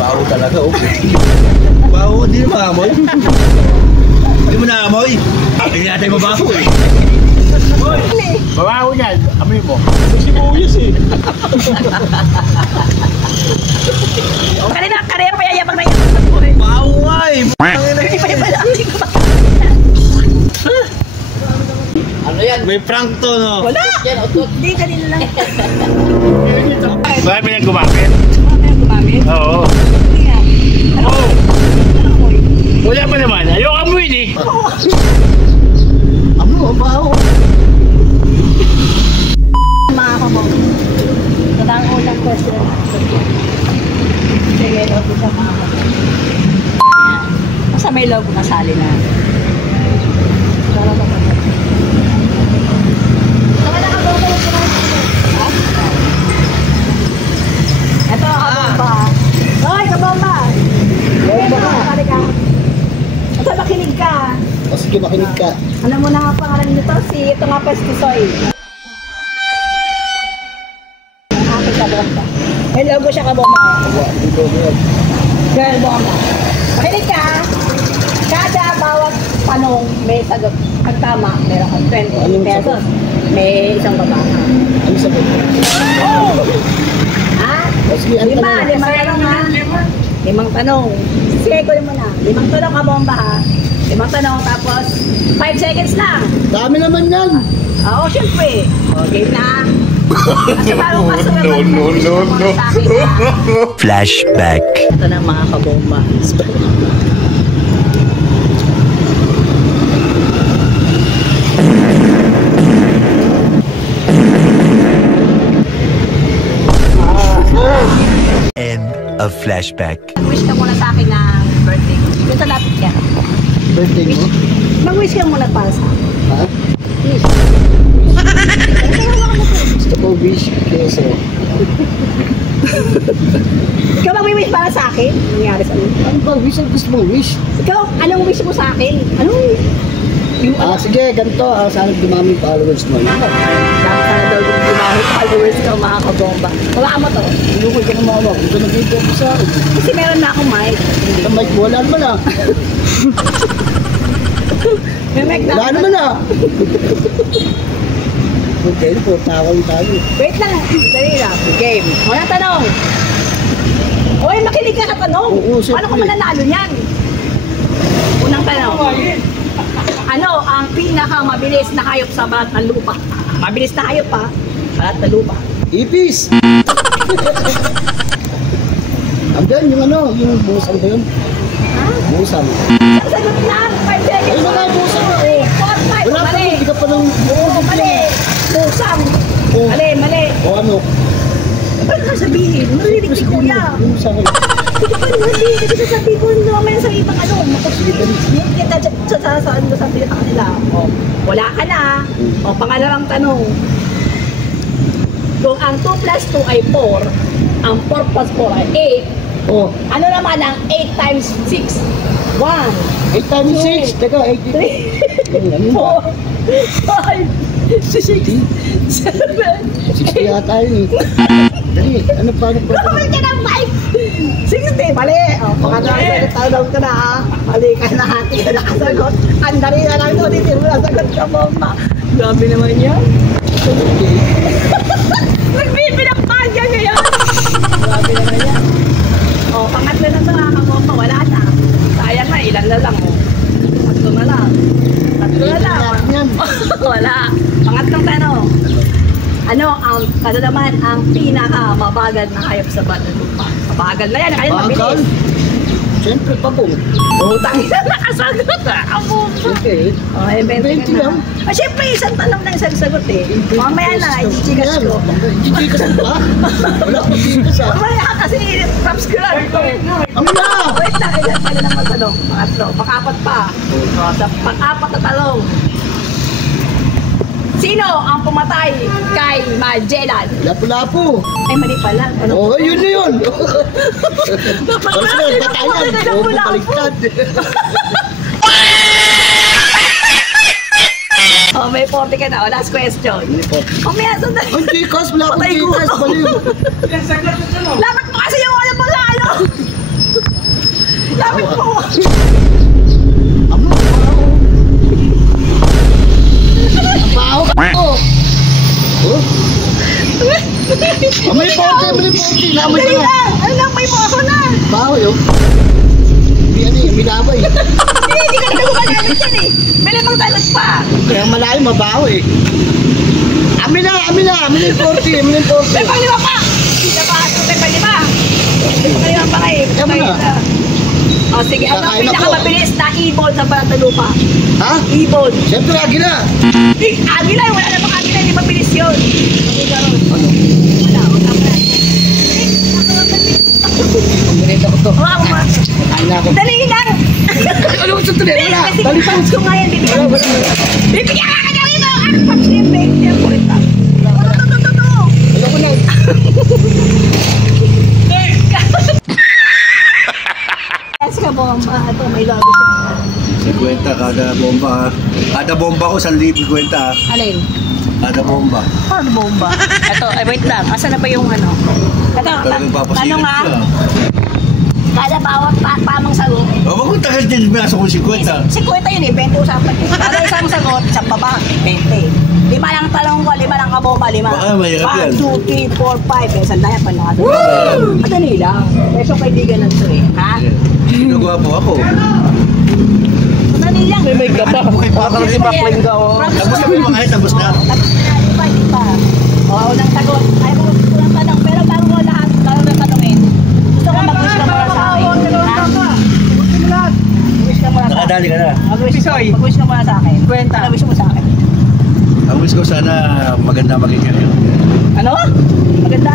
Baho talaga, oh. Baho, hindi na maamoy. Hindi mo naamoy. Hindi natin mabaho eh. Babaho niyan, amoy mo. Sibuyas eh. Kanina pa yayabang na yun. Baho nga eh. Hindi pa yun pala. Ano yan? May prank to, no? Wala! Hindi, kanina lang. Marami nang gumamit? Marami nang gumamit? Oo. Hindi nga. Oo. Ano amoy? Wala pa naman. Ayaw amoy eh. Amo, baho. Mga kabog. Ito ang unang question. Sige, logo siya mga kabog. Basta may logo kasali na. Ito, kabomba. Hoy, kabomba! Bomba ka! Ito, makinig ka. O sige, makinig ka. Alam mo na nga pangalan nito, ito nga Pestisoy. Aking kabomba. May logo siya kabomba. Girl bomba. Makinig ka. Kada bawat tanong may sagot. Ang tama, meron kang 20 pesos. May isang babae. Ano sabi? Oh! Ha? O sige, ano Lima tanong ha. Limang tanong. Sige, kunin mo na. Limang tanong kabomba ha. Limang tanong tapos 5 seconds lang. Dami naman yan. Oo, syempre. O, game na. Kasi parang kasunod. No. Flashback. Ito na mga kabomba. End of flashback. Mag-wish ka muna sa akin ng birthday ko. Dito lapit ka. Birthday mo? Mag-wish ka muna para sa akin. Ha? Wish. Gusto ko wish keso. Ikaw mag-wish para sa akin? Ano nangyari sa akin? Ano ba wish? Ang gusto mo wish? Ikaw, anong wish mo sa akin? Anong yung Sige, ganito. Sana dumami yung followers mo. sana daw yung dumami followers ko mga kabomba. Wala mo to. Hindi ko ka kumawag. Hindi ka nag-video ko sa akin. Kasi meron na akong mic. Hindi ka mic mo. Wala naman ah. May mic na. Wala naman ah. Okay, po. Tawag tayo. Wait lang. Dali lang. Game. Unang tanong. Uy, makinig ka sa tanong. Oo, siyempre. Paano ko mananalo yan? Unang tanong. Ano ang pinakamabilis na hayop sa balat ng lupa? Mabilis na hayop pa. Balat ng lupa. Ipis! Andyan yung ano, yung busang ba yun? Ha? Busang. Sasagot lang. 5 seconds. Ay, mga busang na eh. 4, 5. Wala pa Mali. hindi ka pa nang... Oo, mali. Busang. Oh. Mali. O ano? Ba't ka sabihin? Marinig si kuya. Yung sa akin. Hindi pa naman hindi. Kasi sasabihin ko naman sa ibang ano. Yung kita saan mo sabihin sa kanila. O, wala ka na. O, pangalawang tanong. Kung ang 2 plus 2 ay 4, ang 4 plus 4 ay 8, Oh, ano naman ang 8 times 6? 1, 8 times 6. Teka, 3, 4, 8. 5, 6, 7, 60 yata yun eh. Dali, ano pa? Kamay ka ng mic! 60, mali! O, pangatawag ka na ha. Mali ka na, hindi ka nakasagot. Ang dali na lang doon, hindi mo nasagot ka bomba. Grabe naman yan. Nagbibinakpan ka ngayon. Grabe naman yan. O, pangatlo na ito ha, kabomba, wala na. Sayang na, ilan na lang o. Tatlo na lang. Wala. Pangatlong tanong. Ano naman ang pinaka-mabagal na hayop sa balat ng lupa? Mabagal na yan, kaya mabilis. Bagal? Siyempre, pabong. Utang ina, nakasagot ha. Amo. Siyempre. Okay, 20 lang. Siyempre, isang tanong na isang sagot eh. Mamaya na, ichichigas ko. Ichichigas mo ba? Wala akong chichigas ah. Mamaya kasi props ko lang. Ano na? Wait lang, ilan pa na naman tanong? Pangatlo, pang-apat pa. Sa pang-apat na tanong. Sino ang pumatay kay Magellan? Lapu-lapu. Ay, mali pala. Oo, yun na yun. Napagpapalala Batayan. Oo, baliktad. Oh, may 40 ka na. Last question. Mamaya, sandali. Ang chikas, wala akong Patay chikas. gutom. Baliw. Lapat mo kasi yung alam mo sa ano. inamoy Dali ko na. lang! Ano lang, may mga ako na! Baho yun. Hindi ano yun, minamoy. Hindi ka na gumagamit yan eh! May limang tagot pa! Kaya malayo, mabaho eh. Amin na yung 40, amin na yung 40. May panglima pa! Hindi ka pa, may panglima! May panglima pa kayo! Tama na. O sige, ano ang Kakain ako. pinakamabilis na ibon sa Batalupa? Ha? Ibon! Siyempre, lagi na. Agila, wala na pang agila, hindi mabilis yun! Ano? Wala, o tama na. Pagminita ko to. Wala, wala. Kain na ako. Dali lang! Ano gusto to Dali, wala. kasi fans ko nga yan, bibigyan ko. Bibigyan ka ka dito! Ano pa siya, bibigyan ko rin pa. Ano ko na. Yes ka bomba, ito may lobby siya. 50 kada bomba ha. Kada bomba ko 1,000 kwenta ha. Alin? Kada bomba. Paano bomba? Ito, ay wait lang, asa na ba yung ano? Ito, Talagang papasikat tanong nga, siya. kada bawat pamang sagot, O, wag mong tagal din binasa ko 50. 50 yun eh, 20 usapan eh. Kada isang sagot, isang baba, 20. 5 lang talong ko, 5 lang kabomba, 5. Baka mahirap yan. 1, 2, 3, 4, 5. Eh, sandaya pa nakasagot. Madali lang. Peso kaibigan lang ito eh. Ha? Ginagawa po ako. Madali lang. May ka pa. Pakakal si Bakling ka oh. Tapos na ba yung mga kahit tapos na? Iba. O, unang sagot. Ay, unang tanong. Pero bago ko lahat, bago na tanongin, gusto ko mag-wish ka muna sa akin. Ha? Wish ka muna sa akin. Nakadali ka na. Mag-wish ka muna sa akin. Ano wish mo sa akin? Ang wish ko sana maganda maging kayo. Ano? Maganda?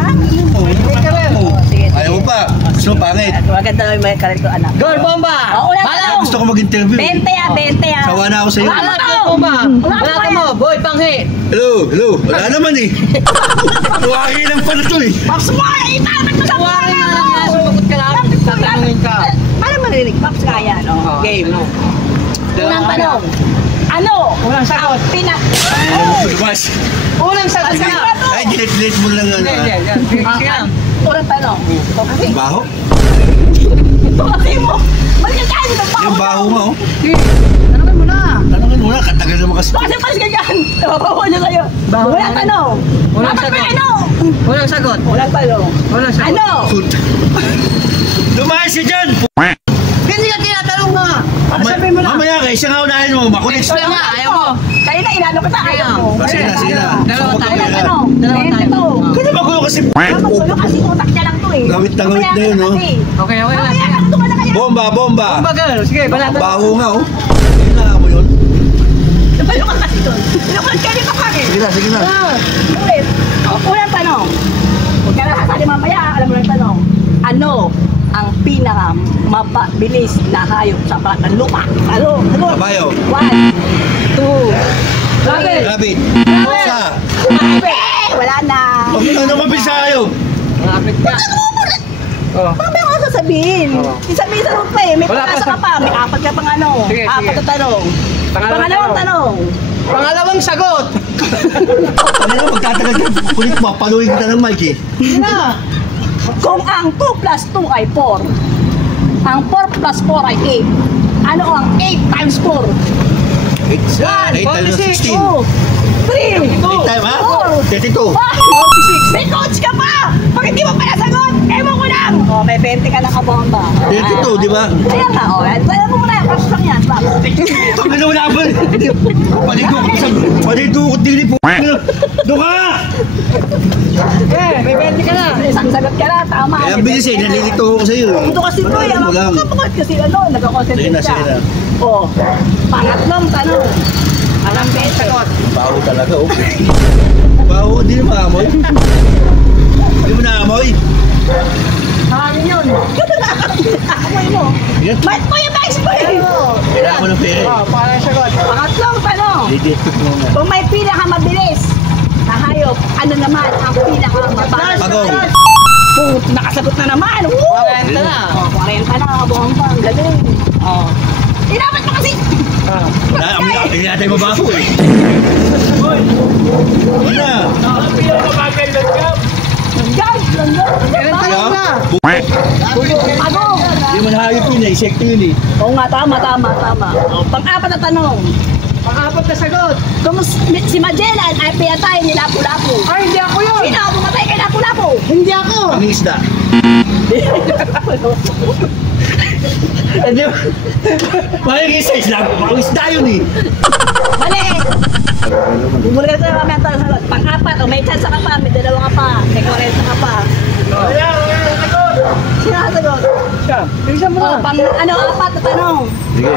Oo. Sige. Ayaw mo pa. Gusto mo pangit. Maganda may karito anak. Girl bomba! O, unang tanong. Gusto ko mag-interview. 20 ah, 20 ah. Sawa na ako sa'yo. Wala ka bomba! Wala ka mo, boy panghi! Hello. Wala naman eh. Tuwagi lang pala to eh. Pops mo! Ipapat mo sa Tuwari nga lang nga, sumagot ka lang. Tatanungin ka. Paano marinig? Pops nga yan, no? Game. Unang tanong. Ano? Unang sagot. Ang pinak... Tumas. Unang sagot Sige. ka! Ay, delete mo lang ano. Sige lang. Unang tanong. Kasi, Baho? kasi mo. Maligyan ka ng baho. Yung baho mo. Tanungin mo na. Tanongin mo na, katagal naman kasi. Kasi pas ganyan. Napapawa niya sa'yo. Baho Unang na. tanong. Unang Dapat sagot. may ano? Unang sagot. Unang tanong. Unang sagot. Ano? Lumayas ka dyan! Hindi ka tinatanong nga. Sabi mo na. Mamaya ka, isang unahin mo. Makulit. Ikaw na nga, ayaw mo. Kaya na, inano kita. Ayaw mo. Sige na. Dalawa tayo. Unang tanong. Dalawa tayo. Kaya magulo kasi. Magulo kasi utak niya lang to eh. Gawit na Mamaya yun, ka no? kasi. Okay, okay na. Mamaya ka, ito ka na kaya. Bomba. Bagal. Sige, balatan. Baho nga oh. Kailangan mo yun. Nabalo ka kasi doon. Pinukulit ka rin ako eh. Sige na. Ulit. Unang tanong. Huwag ka na sasali mamaya. Alam mo lang tanong. Ano ang pinakamabilis na hayop sa balat ng lupa? Ano? Kabayo. 1, 2, Rabbit. Sa. Wala na. Huwag mo na naman bisayo. Malapit ka. Oh. Mamaya ko sasabihin. Isabihin sa lupa eh. May Wala pa pag-asa ka sa- pa. May apat ka pang ano. Sige, Apat sige. na tanong. Pangalawang tanong. Pangalawang sagot. Ano na magtatagal ka? Kulit mo, paluin kita ng mic eh. Kung ang 2 plus 2 ay 4, ang 4 plus 4 ay 8, ano ang 8 times 4? 8 times 16. 2, 3, 8 times ha? 4, 32. 46. May coach ka pa! Pag hindi mo pa nasagot, ewan ko lang! O, may 20 ka na kabomba. 32, di ba? Kaya nga, o. Kaya mo muna yan. Process lang yan. Tangin na wala ba? Palidukot din po. Doon ka! Eh, may 20 ka na. Isang sagot ka na, tama. Kaya bilis eh, nalilito ko sa'yo. Ito kasi ito eh. Ano mo lang. Kapag kasi ano, nagkakonsentrate Sige ka. na. O, pangatlong tanong. Alam mo yung sagot. Baho talaga oh. Baho, di na maamoy. Di mo naamoy. Hangin yun. Gano'n na amoy mo. Yan. Ba't mo yung next mo eh? Kailangan ko ng pera eh. Pangalawang sagot. Pangatlong tanong. Didikit mo nga. Kung may pinakamabilis na hayop, ano naman ang pinakamababa? Pagong. Nakasagot na naman. Woo! 40 na. Oh, 40 na, kabuhang ang galing. Oh. Dapat mo kasi. Hindi natin mabaho eh. Wala. Gag, langgam. Tanong na. Pagong. Hindi mo nahayop yun eh. Sekto yun eh. Oo nga, tama. Oh, pang-apat na tanong. Pang-apat na sagot. Kung si Magellan ay pinatay ni Lapu-Lapu. Ay, hindi ako yun. Sino ang pumatay kay Lapu-Lapu? Lapu-lapu. Hindi ako. Ang isda. Hindi ba? Parang isa isda. Ang isda yun eh. Mali. Bumuli ka sa mamaya tayo sa pang-apat. O may chance ka pa. May dalawa ka pa. May 40 ka pa. Sino ang sagot? Bilisan mo O, na. pang ano, apat na tanong. Sige.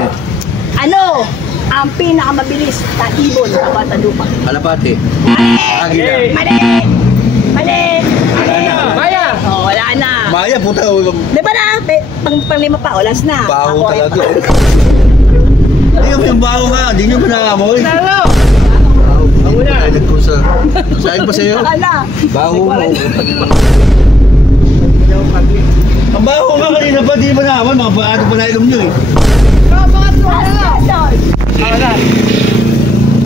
Ano ang pinakamabilis na ibon sa Batalupa? Kalapate. Agila. Mali! Mali! Wala na. Maya. Oh, wala na. Maya, puta. Di ba na? Pang-lima pa, olas na. Baho Ako, talaga. Hindi yung baho nga. Hindi nyo manangamoy. Hello. Ako na. Saan pa sa'yo? Wala. Baho mo. Ang baho nga kanina pa. Di ba naman? Mga paano pa nainom nyo eh.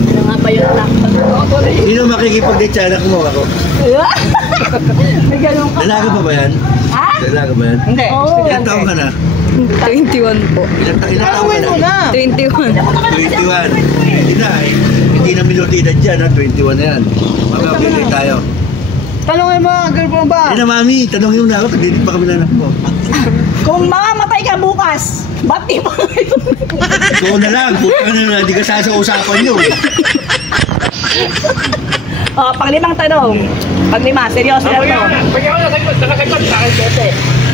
Ano nga ba yun na? Sino makikipag-date sa anak mo ako? May ganun ka. Dalaga pa ba yan? Ha? Dalaga ba yan? Hindi. Oo. Ilang taon ka na? 21 po. Ilang taon ka na? 21. 21. Hindi na eh. Hindi na minutidad dyan ha. 21 na yan. Magpapili tayo. Tanongin mo, girlfriend ba? Hindi na mami. Tanongin mo na ako. Pagdidig pa kami na anak mo. Kung mamamatay ka bukas, ba't di mo? Ikaw na lang. Puta ka na. Hindi ka sa usapan nyo eh. Oh, panglimang tanong. Panglima, seryoso na to. Pagyan ko na sagot. Nakasagot sa akin dito.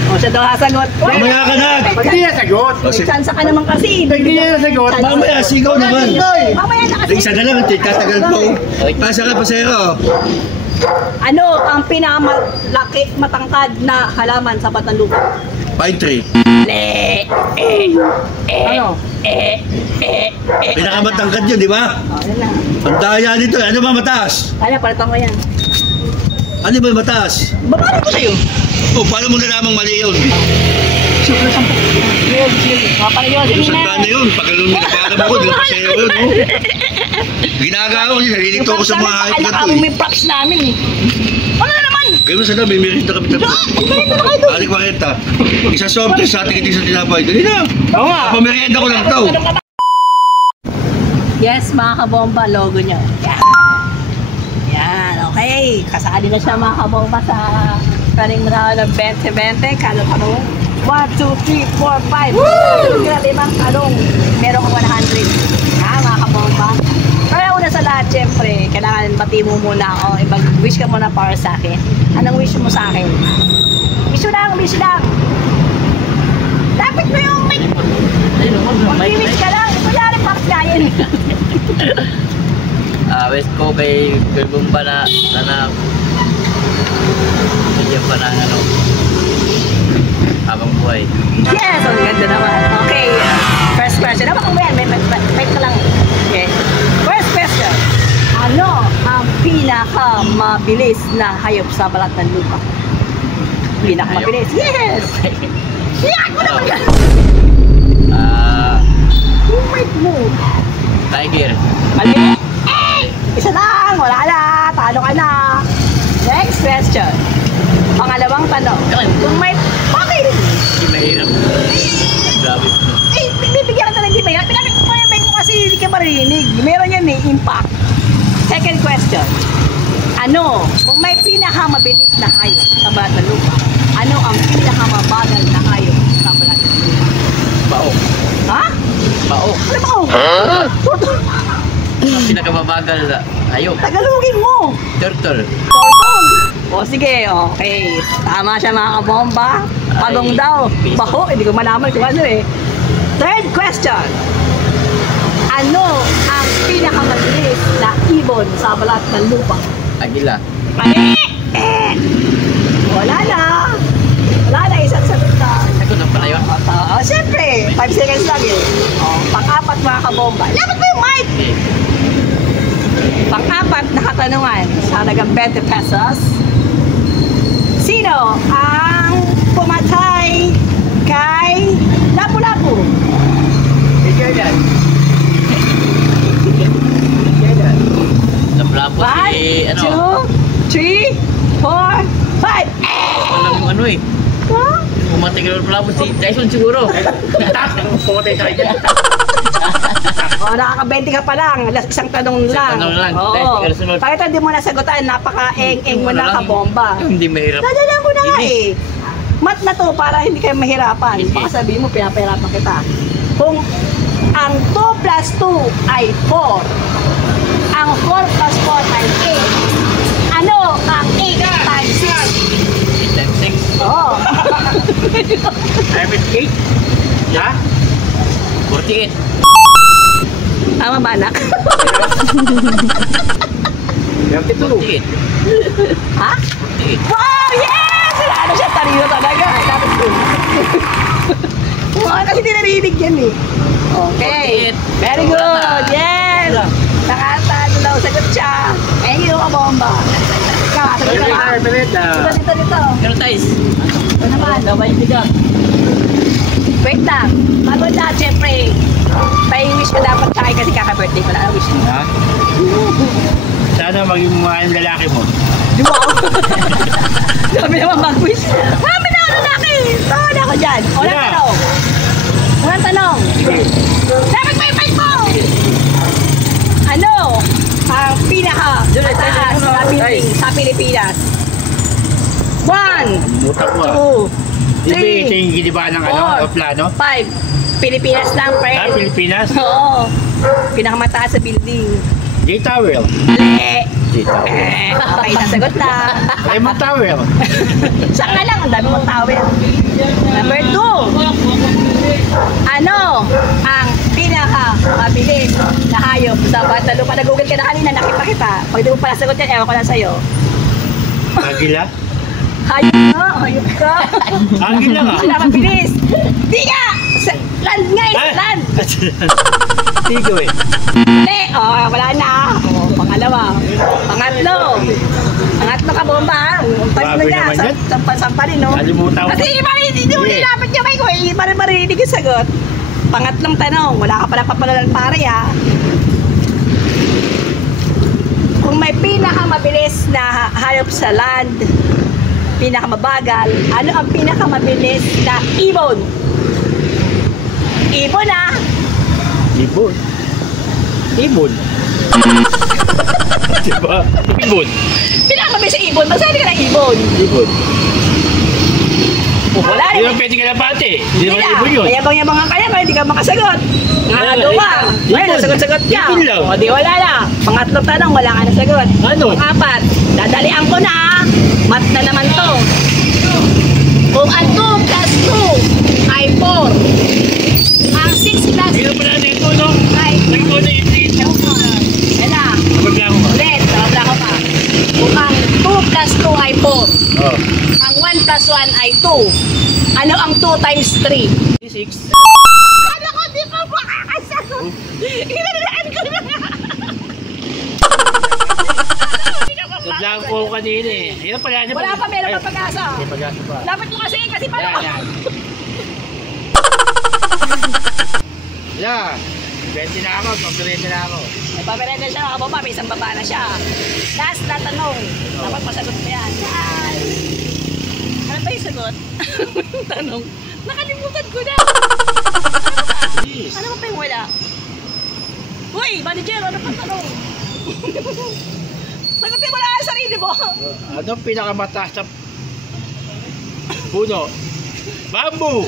Oh, siya daw hasagot. Mamaya ka na. Pag hindi na sagot. O, May sige. chance ka naman kasi. Pag hindi na sagot. Mamaya, sigaw naman. Mamaya na kasi. Isa na lang. Tatagal pa oh. Pasa ka, pasero. Ano ang pinakamalaki matangkad na halaman sa Batalupa? Pine tree. Ano? Pinakamatangkad yun, di ba? Oh, yun lang. Ang daya nito. Ano ba mataas? Ano, palitan ko yan. Ano ba yung mataas? Babalik ko sa'yo. Oh, paano mo nalamang mali yun? Super sampo. Yun, yun. Mga panayos, yun Saan na. na yun? Pagkalun mo na para mo, di ba pasero yun, no? Ginagawa ko, nalilito ko sa mga hype na to Alakamo eh. may props namin eh. Ano na naman? Kayo mo sana, may merinda kami tapos. Merinda na kayo doon. Alik 40. Isa soft drink sa ating isang tinapay. Dali na. Oo nga. Pamerienda ko lang to. Yes, mga kabomba, logo nyo. Yan. Yan, okay. Kasali na siya mga kabomba sa kaning manalo ng 20-20. Kalo pa rin. 1, 2, 3, 4, 5. Woo! Limang talong. Meron ka 100. Ha, mga kabomba. Pero una sa lahat, syempre, kailangan bati mo muna ako. Wish ka muna para sa akin. Anong wish mo sa akin? Wish lang, wish lang. Dapat mo yung mic. Mag-wish ka lang. Ito yan, paps nga yun. Wish ko kay Bumba na sana bigyan pa ng ano habang buhay. Yes, ang ganda naman. Okay, first question. Dapat kung yan, may ka lang. Okay. First question. Ano ang pinakamabilis na hayop sa balat ng lupa? Pinakamabilis? Yes! Yan! Wala mo yan! Wait mo! Tiger. Mali! Isa lang! Wala na! Talo ka na! Next question. Pangalawang tanong. Kung may pakil! Hindi mahirap. Grabe. Eh, bibigyan ka na hindi ba yan? Pinamit mo mo kasi hindi ka marinig. Meron yan eh, impact. Second question. Ano, kung may pinakamabilis na hayop sa balat ng lupa, ano ang pinakamabagal na hayop sa balat ng lupa? Bao. Ha? Bao. Ano ba? Ang pinakababagal na hayop. Tagalogin mo! Turtle. Tortong! O sige, okay. Tama siya mga kabomba. Pagong daw. Baho, hindi ko malaman kung ano eh. Third question. Ano ang pinakamabilis na ibon sa balat ng lupa? Agila. Mali! Wala na. Wala na, isang sagot na. Sagot na pala yun. Siyempre, 5 seconds lang eh. Pang-apat mga kabomba. Lapit mo yung mic! Pang-apat na katanungan sa halagang 20 pesos. Sino ang pumatay kay Lapu-Lapu? Ikaw yan. Lapu-lapu si ano. 2, 3, 4, 5. Alam yung ano eh. Ha? Pumatay ka lapu-lapu si Tyson siguro. Pumatay tayo dyan. O, nakaka-20 ka pa lang. Isang tanong lang. tanong lang. Oo. Next, sunod. Kahit hindi mo nasagutan, napaka-eng-eng mo na kabomba. Hindi mahirap. Nadala ko na nga Hindi. eh. Mat na to para hindi kayo mahirapan. Hindi. Baka sabihin mo, pinapahirapan kita. Kung ang 2 plus 2 ay 4, ang 4 plus 4 ay 8, ano ang 8 times 6? 8 times 6. Oo. I'm at 8. Ha? 48. Tama ba, anak? 32. 48. Ha? 48. Wow! Yes! Ano siya? Tarino talaga. Dapat ko. Kasi hindi narinig yan eh. Okay. Very good. Yes! Nakatado daw. Sagot siya. Thank you, kabomba. Ikaw, sagot ka ba? Dito. Pero guys, Ito naman. gabay bigat. Wait lang. Bago na, syempre. Pa-wish ka dapat sa akin kasi kaka-birthday ko na. Wish mo. Ha? Sana maging mga yung lalaki mo. Di ba? Sabi naman mag-wish. Sabi na ako lalaki. Tawad ako dyan. Unang Yeah. tanong. Unang tanong. Dapat may mic mo. Ano ang pinaka mataas na building sa Pilipinas? 1, Muta ko ah. 2, Di ba ito 3, yung giniba ng ano, aeroplano? 5. Pilipinas lang, Ha? friend. Pilipinas? Oo. Pinakamataas sa building. J-Tower. Mali. J-Tower. Okay, nasagot na. Raymond Tower. Saka lang, ang dami mong towel. Number 2. Ano ang pinaka-mabilis na hayop sa bata lupa? Nag-google ka na kanina, nakita kita. Pag di mo pala sagot yan, ewan ko lang sa'yo. Agila? Hayop ka, hayop ka. Agila nga. Pinaka-mabilis. Di nga! Land nga, is land. Tigo eh. Hindi, wala na. Pangalawa. Pangatlo. Pangatlo ka bomba. Pangatlo Grabe niya. naman yan. Sampa rin, no? Kalimutan ko. Kasi iba rin, hindi mo Hindi. nilapit niya ko. Iba rin marinig yung sagot. Pangatlong tanong. Wala ka pala papalalan pare, ha? Kung may pinakamabilis na hayop sa land, pinakamabagal, ano ang pinakamabilis na ibon? Ibon, ha? Ibon. Ibon. Diba? Ibon. Pinakamabilis sa ibon. Magsabi ka ng ibon. Ibon. Wala Hindi rin. naman pwede ka na pati. Hindi naman ibon yun. Mayabang-yabang ka kaya, kaya hindi ka makasagot. Nakakado ka. Ibon. Ngayon, nasagot-sagot ka. Ibon lang. O, di wala na. Pangatlong tanong, wala ka nasagot. Ano? Apat, dadalian ko na. Mat na naman to. Kung ang 2 plus 2 ay 4, ang 6 plus Hindi naman natin ito, no? ay Nagko na yung yan na. Pagkakamo mo. Ulit, wala ko pa. Kung ang 2 plus 2 ay 4, Oh. ang 1 plus 1 ay 2, ano ang 2 times 3? 6. Kala ko di pa makakasagot. Inalaan ko na nga. Naglang ko kanina eh. Hirap pala niya. Wala pa, meron pa pag-asa. May pag-asa pa. Dapat mo kasi pala. Yan, yan. Yeah. 20 na ako, pag-20 na ako. May pamerenda siya mga kababa, may isang baba na siya. Last na tanong. Dapat masagot mo yan. Yan. Ano ba yung sagot? Tanong. Nakalimutan ko na. Yes. Ano pa yung wala? Uy, manager, ano pa tanong? Sagutin mo na ang sarili mo. Ano pinakamataas na puno? Bamboo!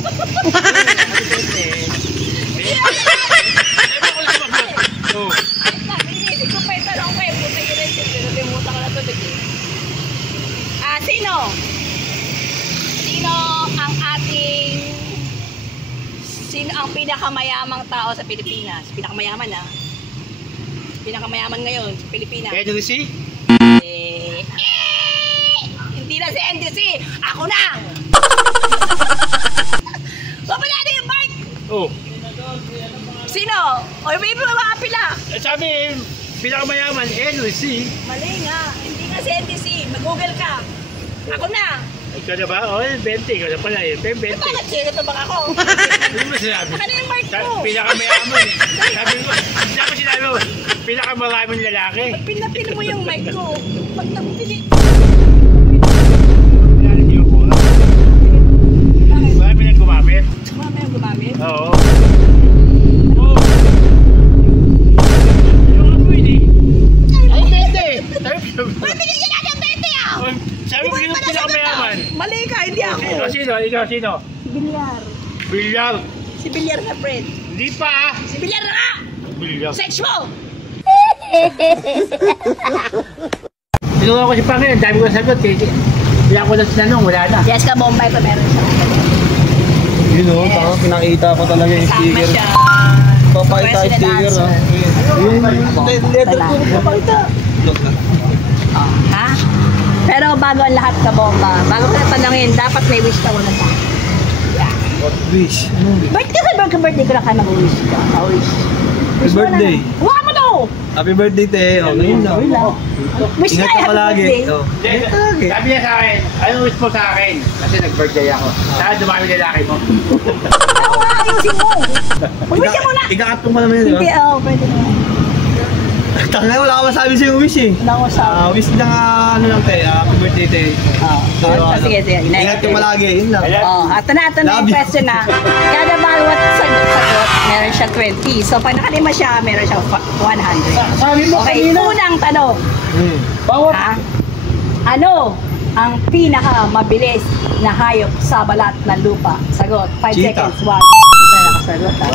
Oh. Inisip ko pa yung tanong ko eh. Puta yun rin. Nalimutan ko na ito. Sino? Sino ang ating... Sino ang pinakamayamang tao sa Pilipinas? Pinakamayaman, ha? Pinakamayaman ngayon sa Pilipinas. Henry C? Hindi na si NDC! Ako na! Wala na yung mic! Oh. Sino? O may mga pila! Sabi, pinakamayaman, Henry C. Mali nga. Hindi nga si NDC. Mag-google ka. Ako na! Ikaw na ba? Oh, 20. Ikaw na pala eh. 20. Bakit sino ito bang ako? Ano mo sinabi? Ano yung mic mo? Pinakamayaman eh. Sabi ko, hindi ako sinabi mo, pinakamaraming lalaki. Pinapin mo yung mic ko. Pag napili... Pinali ko. Marami nang gumamit. Marami ang gumamit. Oo. Oh. Sino? Si Bilyar. Bilyar. Si Bilyar na, friend. Hindi pa. Si Bilyar na nga! Bilyar. Search mo! Tinungan ko si Pangin, dami ko sagot eh. Kaya ko lang tinanong, wala na. Yes, ka Bombay pa meron siya. Yun o, tama, pinakita ko talaga yung Kasama sticker. siya. Papakita yung sticker ha. Yung letter ko, papakita. Oh, ha? Pero bago ang lahat ka, Bomba, bago ka tanongin, dapat may wish ka muna sa akin. What wish? Birthday ko na ka mag-wish ka. Wish. Happy birthday. Huwag mo to! Happy birthday, te. Oh, ngayon na. Wish Ingat nga, ka happy palagi. birthday. Oh. Ingat ka palagi. Sabi niya sa akin, anong wish mo sa akin? Kasi nag-birthday ako. Saan dumami lalaki mo? Ako nga, ayusin mo! Mag-wish ka muna! Ikakatong pa naman yun, di Hindi, ba? pwede na. Tanga, wala ka masabi sa'yo wish eh. Wala ko sa... Wish lang ano lang, te. Happy birthday, te. Sige, sige. Ingat ka palagi. Yun lang. Oh, ito na yung Love you. question na. Kada bawat sagot, meron siya 20. So, pag nakalima siya, meron siya 100. Sabi mo Okay, kanina. unang tanong. Bawat. Ha? Ano ang pinakamabilis na hayop sa balat ng lupa? Sagot, 5 Cheetah. seconds. 1. Nakasagot ha.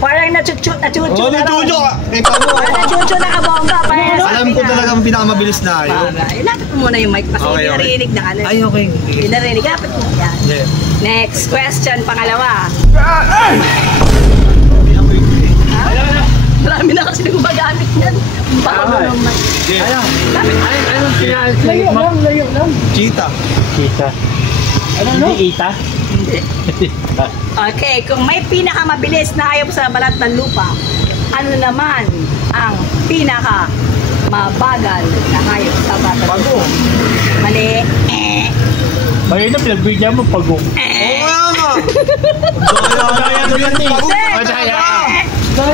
Parang nachuchu Oh, na natujo ka. Ikaw mo. Parang nachuchu na kabongga. Alam ko talaga ang pinakamabilis na yun. Ilapit mo muna yung mic kasi Okay, hindi okay. narinig na ano. Ay, okay. Hindi narinig. Ilapit mo yan. Yeah. Next question, pangalawa. Marami na kasi gumagamit yan. Baka mo ng mic. Yeah. Anong pinalis? Layo lang. Cheetah. Kita. Hindi ita? Hindi. Okay, kung may pinakamabilis na hayop sa balat ng lupa, ano naman ang pinakamabagal na hayop sa balat ng lupa? Mali. Ayun na, pinagbigyan mo pagong. Oo nga.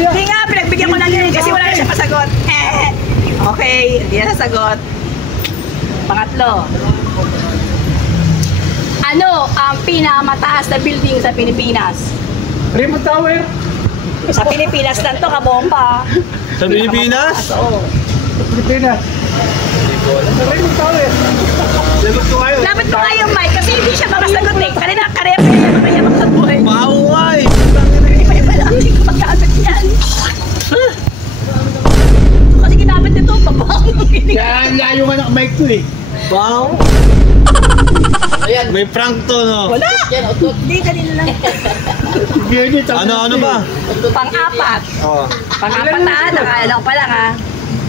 Hindi nga, pinagbigyan ko lang yun kasi wala na siya pasagot. Okay, hindi na sasagot. Pangatlo. Ano ang pinakamataas na building sa Pilipinas? Raymond Tower. Sa Pilipinas lang to, kabomba. Sa Pilipinas? Oo. Pilipinas. Raymond Tower. Lagot ko kayo. Lapit ko nga yung mic kasi hindi siya makasagot eh. Kanina, kareha pa yan. Kaya makasagot. Baho nga eh. May hindi ko magamit yan. Kasi ginamit nito, pabaho. Kaya layo nga ng mic ko eh. Baho. May prank to, no? Wala. Hindi, kanina lang. Ano ba? Pang-apat. Oh. Pang-apat na, nakakala ko pa lang ha.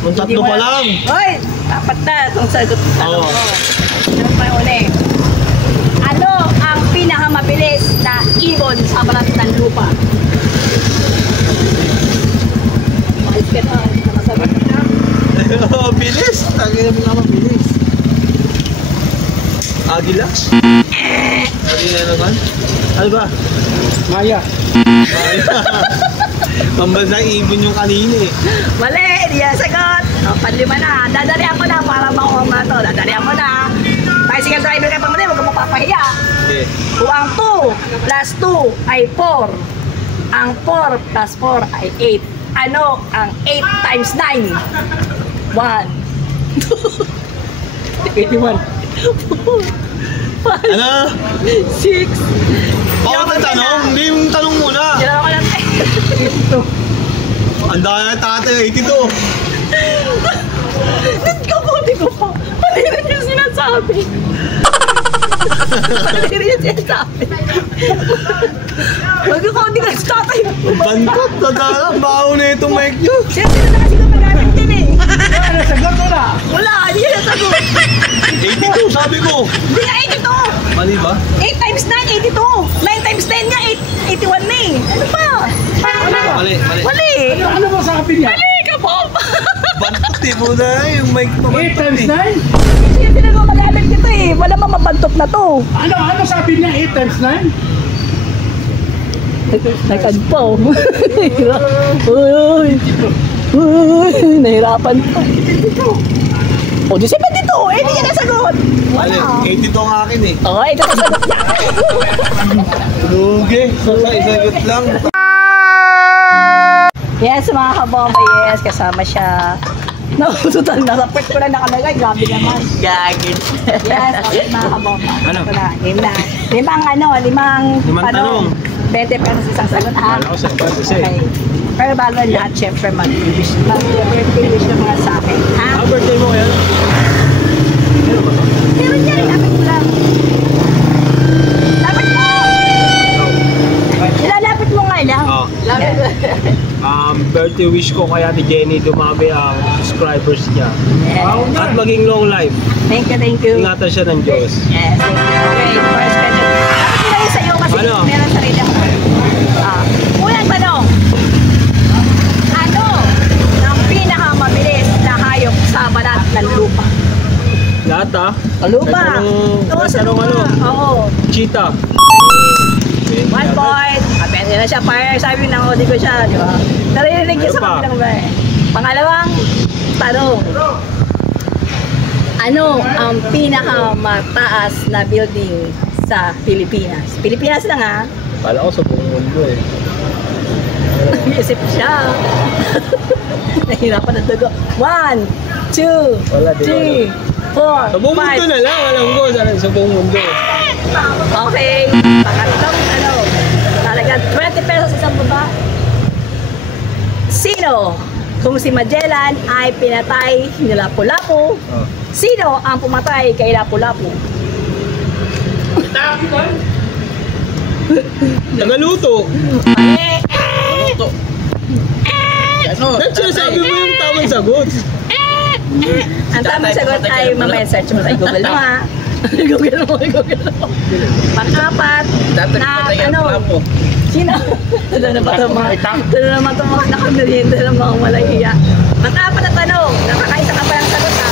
Kung tatlo pa lang. Hoy, apat na itong sagot ko. Oo. Ano pa yung uli? Ano ang pinakamabilis na ibon sa balat ng lupa? Malis ka na. Nakasagot na. Bilis. Tagin na pinakabilis. Agila? Agila naman? Ano ba? Maya. Pambansang ibon yung kanina eh. Mali, hindi yan sagot. O, panlima na. Dadalihan ko na para makuha mo na to. Dadalihan ko na. Bicycle driver ka pa mali, huwag ka mapapahiya. Okay. Kung ang 2 plus 2 ay 4, ang 4 plus 4 ay 8. Ano ang 8 times 9? 1, 81. 5, Ano? 6. Ako ang tanong? Hindi yung tanong muna. Ginawa ko lang. Ang dami na tatay, 82. Nagkabuti ko pa. Mali rin yung sinasabi. Mali rin yung sinasabi. Magkakunti ka sa tatay. Bantot, tadala. Baho na itong mic nyo. Siyempre na kasi gumagamit din eh. Ano, sagot mo na. Wala, hindi na sagot. 82, sabi ko. Hindi nga 82. Mali ba? 8 times 9, 82. 9 times 10 nga, 81 na eh. Ano pa? Mali, mali. Mali. Ano ba sabi niya? Mali ka po. Bantot eh, muna yung mic mo. 8 times 9? Siyempre na gumagamit dito eh. Wala mamabantok na to. Ano sabi niya? 8 times 9? Nagkagpo. Uy. Uy. Nahirapan pa. O, di siya dito. Eh, hindi niya nasagot. Mali, Wala. 82 ang akin eh. Oo, ito nasagot niya. Lugi. Isagot lang. Yes, mga kabomba, yes. Kasama siya. No, total, nasa pwet ko lang nakalagay. Grabe naman. Gagin. Yes, okay, mga kabomba. Ano? Ito na, game na. Limang tanong. 20 pesos isang sagot, ha? Wala ko sa iba kasi. Okay. Pero bago lahat, syempre, mag-wish ka mga sa akin, ha? Birthday mo yan? Meron yan, lapit mo lang. Lapit mo! Ilalapit mo nga lang. Oh. Lapit mo. Birthday wish ko kaya ni Jenny dumami ang subscribers niya. Yes. At maging long life. Thank you. Ingatan siya ng Diyos. Yes, thank you. Okay, first question. Dapat nila yung sa'yo kasi Ano? meron sarili ako. Unang tanong. Ano ang pinakamabilis na hayop sa balat ng lupa? Lahat Lupa. Oo, sa tanong lupa. Oo. Cheetah. 1 point. Pwede na siya. Fire sabi ng Odi ko siya, di ba? Narinig niya Ano sa pa? kabilang ba eh. Pangalawang tanong. Ano ang pinakamataas na building sa Pilipinas? Pilipinas lang, ha? Kala ko sa buong mundo eh. Isip siya. Nahirapan ang dugo. 1, 2, Wala, di 3, 4, Sa buong mundo 5. na lang. Alam ko sa buong mundo. Okay. Pangatlong ano. Talaga 20 pesos isang baba. Sino? Kung si Magellan ay pinatay ni Lapu-Lapu, sino ang pumatay kay Lapu-Lapu? Nagaluto. Ano? Nagsasabi mo yung tamang sagot. Ang tamang sagot ay mamaya search mo sa Google mo, ha? Google mo. Pang-apat na ano? Sino? Ito naman itong mga nakamerienda ng mga malahiya. Pang-apat na tanong. Nakakaisa ka pa ng sagot, ha?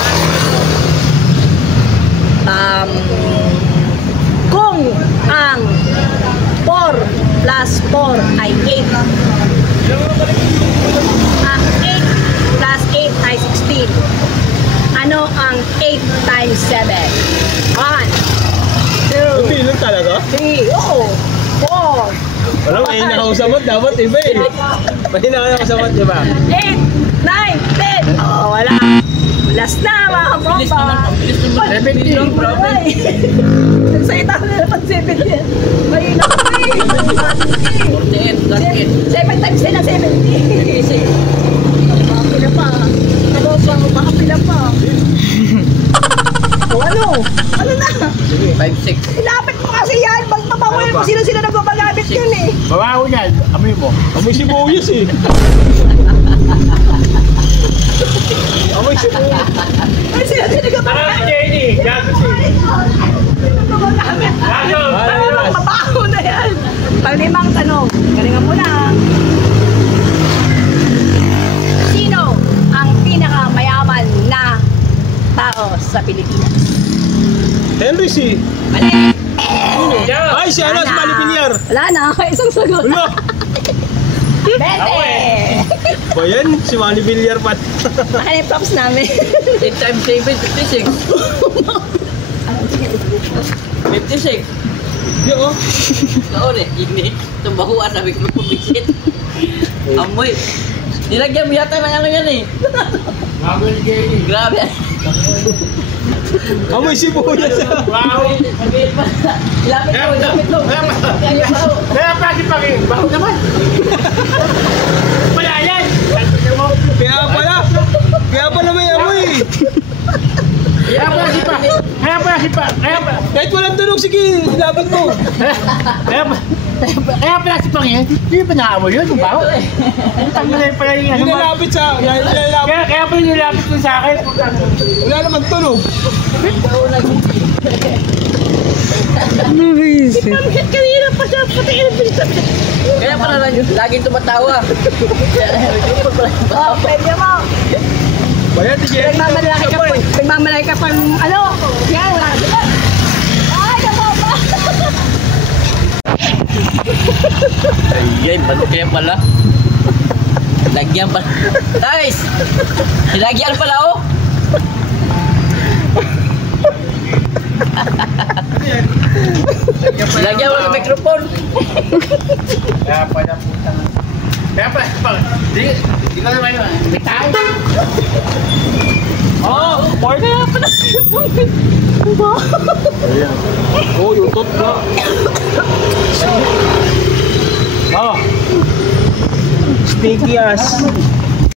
Kung ang 4 plus 4 ay 8, ang 8 plus 8 ay 16, ano ang 8 times 7? 1, 2, Bilang talaga? 3, oo, 4, Wala, may hinakausapot. Dapat iba eh. May hinakausapot, di ba? 8, 9, 10. Oh, wala. Last na, mga kabomba. 17 lang, grabe. Nagsalita ko na naman 17. May nakapay. 48, 7 times 10 ang 70. Makapila pa. Kabomba, makapila pa. O ano? Ano na? 5-6. Ilapit mo kasi yan. Magpapamuhin mo sino-sino nagpapagamit yun eh. Babaho niyan, amoy mo. Amoy sibuyas eh. Amoy sibuyas. Ay, sino-sino nagpapagamit? Jenny, gago si. Nagpapagamit. Gago! Parang mabaho na yan. Pang-limang tanong. Galingan mo na. Sino ang pinakamayaman na tao sa Pilipinas? Henry C. Mali. Ay, si ano, si Manny Villar. Wala na. Isang sagot. Wala. 20. Ba yan? Si Manny Villar pa. Akin yung props namin. 8 times 7, 56. 56. Di oh. Oo eh, ini. Tumbaho sabi ko magpubisit. Amoy. Nilagyan mo yata ng ano yan eh. Gago ni Jenny. Grabe. Amoy sibuyas. Baho. Ilapit mo. Kaya pa si Pangin, baho naman. Wala yan. Kaya pala may amoy. Kaya Kahit walang tunog, sige, laban mo. Kaya pala si Pangin, hindi pa naamoy yun, yung baho. Tanggalin pala yung ano. Nilalapit sa, nilalapit. Kaya pala nilapit mo sa akin. Wala naman tunog. Bakit kanina pa siya pati Kaya pala laging tumatawa. Oh, pwede mo. Bayan, si Jenny. Nagmamalaki ka pang ano? Yan, wala ka sila. Ay, ako pa. Ay, ba't kaya pala? Lagyan pala. Guys! Lagyan pala oh! Lagyan mo ng microphone. Kaya pala puta. Kaya pala si Pangin. Hindi ka naman yun. May tayo. Oh, more na pala. Ayan. Oh, yutot na. Oh. Sticky as.